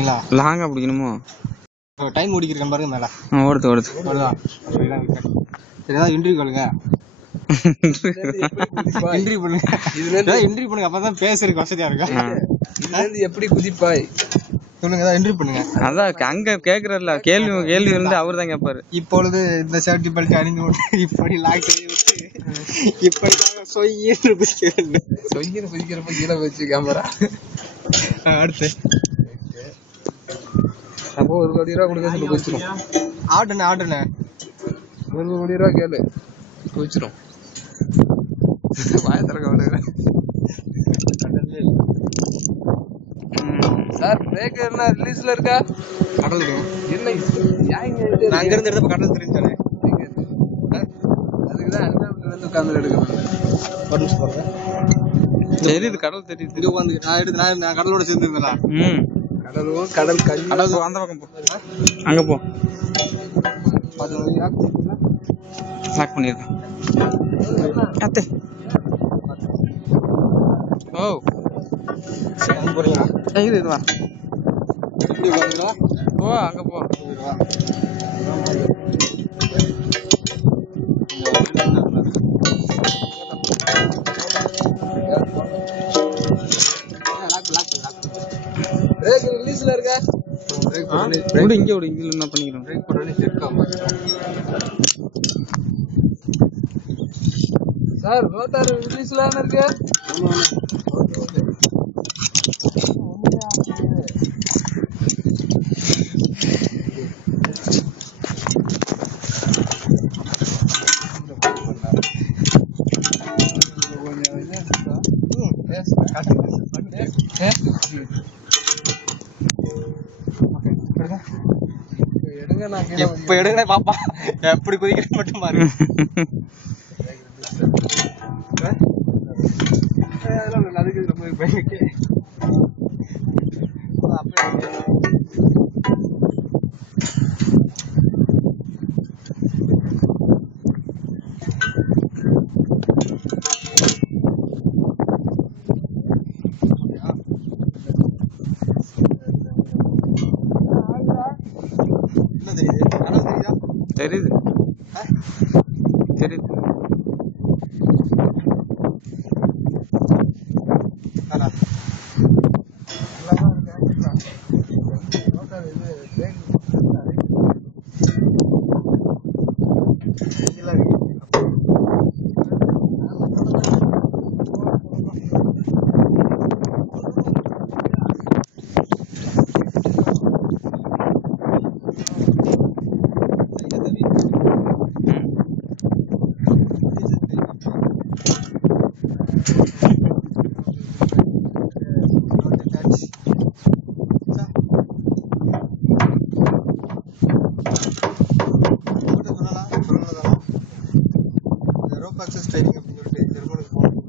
சரிங்களா? லாங்கா பிடிக்கணுமோ? டைம் ஓடிக்கிறேன் பாருங்க மேல. ஓடுது ஓடுதா? சரி ஏதாவது இன்டர்வியூ கேளுங்க. இன்டர்வியூ பண்ணுங்க. இன்டர்வியூ பண்ணுங்க, அப்பதான் பேசுறதுக்கு வசதியா இருக்கா. இதுல இருந்து எப்படி குதிப்பாய் சொல்லுங்க, ஏதாவது இன்டர்வியூ பண்ணுங்க. அதான் அங்க கேக்குறல கேள்வி இருந்து அவர் தான் கேட்பாரு. இப்பொழுது இந்த சேஃப்டி பெல்ட் அணிந்து கொண்டு இப்படி லாக் பண்ணி விட்டு இப்படி சொய்யின்னு குதிக்கிறப்ப கீழே வச்சு கேமரா. அடுத்து அப்போ 1 கோடி ரூபா கொடுக்க சொல்லி குதிச்சிரும். ஆர்டர்ண்ணே 1 கோடி ரூபா கேளு, குதிச்சிரும். வாய திறக்க விடுங்க சார். பிரேக் என்ன ரிலீஸ்ல இருக்கா? கடல் இருக்கும். என்ன அங்க இருந்து எடுத்த கடல் தெரிஞ்சானே, அதுக்குதான் ஹெலிகாப்டர்ல இருந்து உட்கார்ந்து எடுக்கணும். தெரியுது, கடல் தெரியுது. இங்க உட்காந்து நான் கடலோட சேர்ந்துருந்தேன். கடலும் கடல் கடல் அந்த பக்கம் போ, அங்க போ. லாக் பண்ணிருக்கேன். அத்தை ஓ அங்க போறீங்களா? இதுவா இப்படி உட்காந்துங்களா? போ, அங்க போ. பிரேக் ரிலீஸ்ல இருக்கா? இங்க என்ன பண்ணிக்கிறோம்? பிரேக் போட்டோன்னே செருக்காம சார் ரோட்டார் ரிலீஸ்ல இருக்கு. எப்ப எடுங்க பாப்பா, எப்படி குதிக்கிறேன் மட்டும் பாரு. அதுக்கு ரொம்ப பயனுக்கு தெரியுது தெரியுது. ட்ரைனிங் அப்படின்னு சொல்லிட்டு ஜெர்மனுக்கு போகணும்.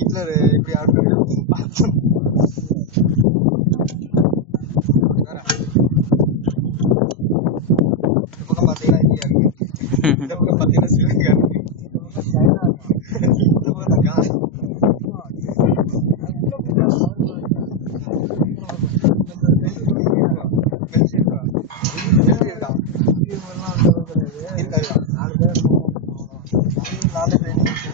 ஹிட்லர் எப்படி ஆடுறாரு பக்கம் பார்த்தீங்கன்னா இந்தியா இருக்கு, இந்த பக்கம் பார்த்தீங்கன்னா ஸ்ரீலங்கா இருக்கு, இந்த பக்கம் தான் காலைல ட்ரைனிங்